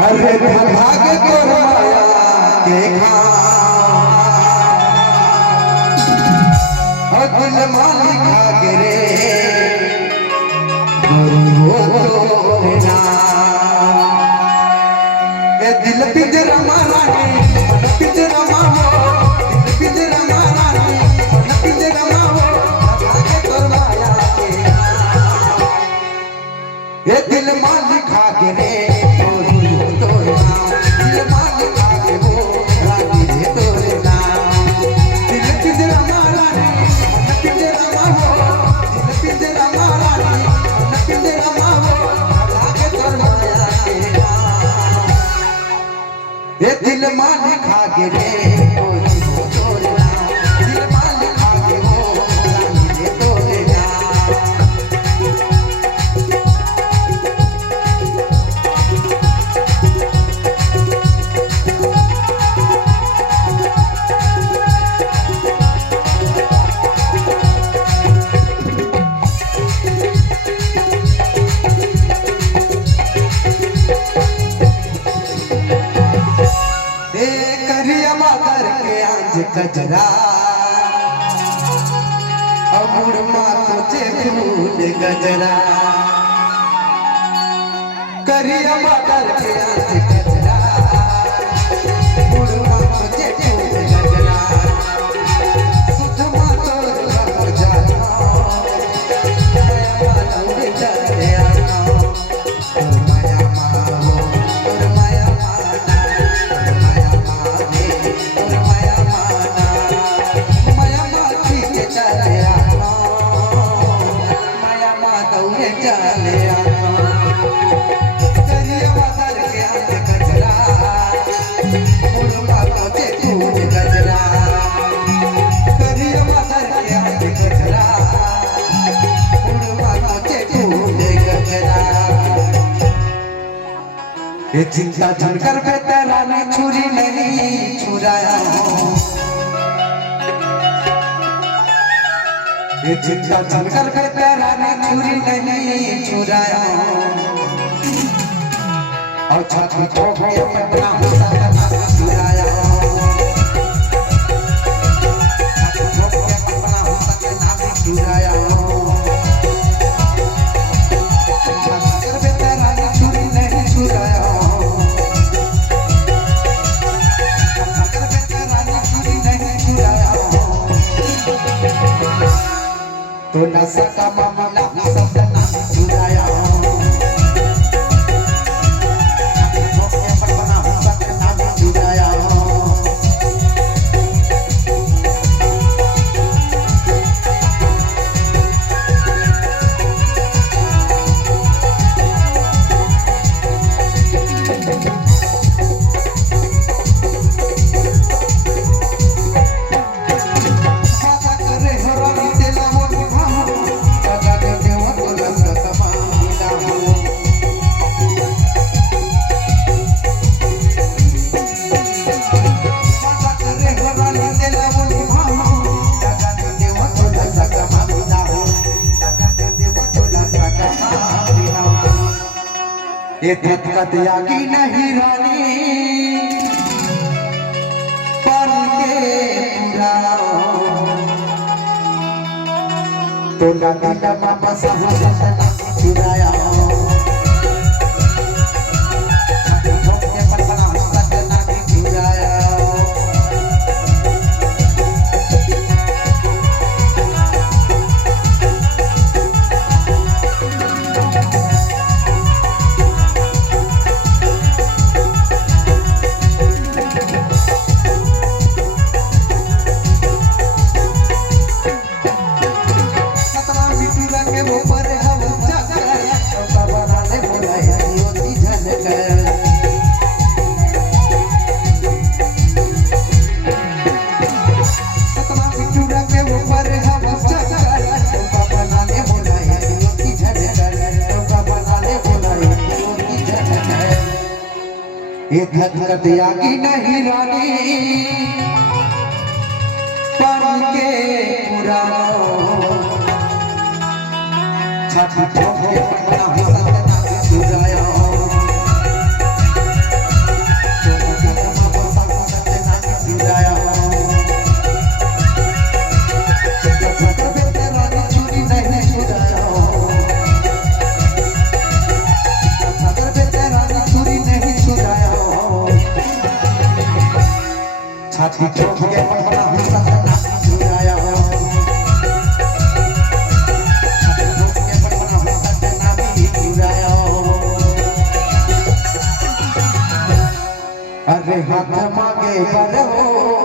अरे भाग तोर माया के दिल मालिक गिरे दिल पिंजरा मारा पिंजरा मारो पिंजरा मारा पिंजरा मारो भाग तोर माया के ये दिल मालिक गिरे दिल मालिक आगे रे दिल मालिक आगे हो रानी तोरे ना गजरा अमूर माथे फूल गजरा करिया मातर के आज गजरा अमूर माथे फूल गजरा सुध मातो रंग जाना माया मानो चले आना माया मानो माया माना माया माने माया ये चिंता झनकर पे तेरा ने छुरी नहीं छुराया ये चिंता झनकर पे तेरा ने छुरी नहीं छुराया और छाती ठोक के अपना सतना छुराया छाती ठोक के अपना सतना छुराया झनकर पे तेरा ने छुरी नहीं छुराया तो न सका मामला सपना छुराया सपना छुराया ये धतकत यागी नहीं रानी पानी के पूरा तो लगी लमा बस सतना छुराया ये धतकत यागी नहीं रानी पानी के पूरा छाती ठोक के अपना सतना छुराया छाती ठोक के अपना हुस्सा चुराया अरे हाथ मांगे पर हो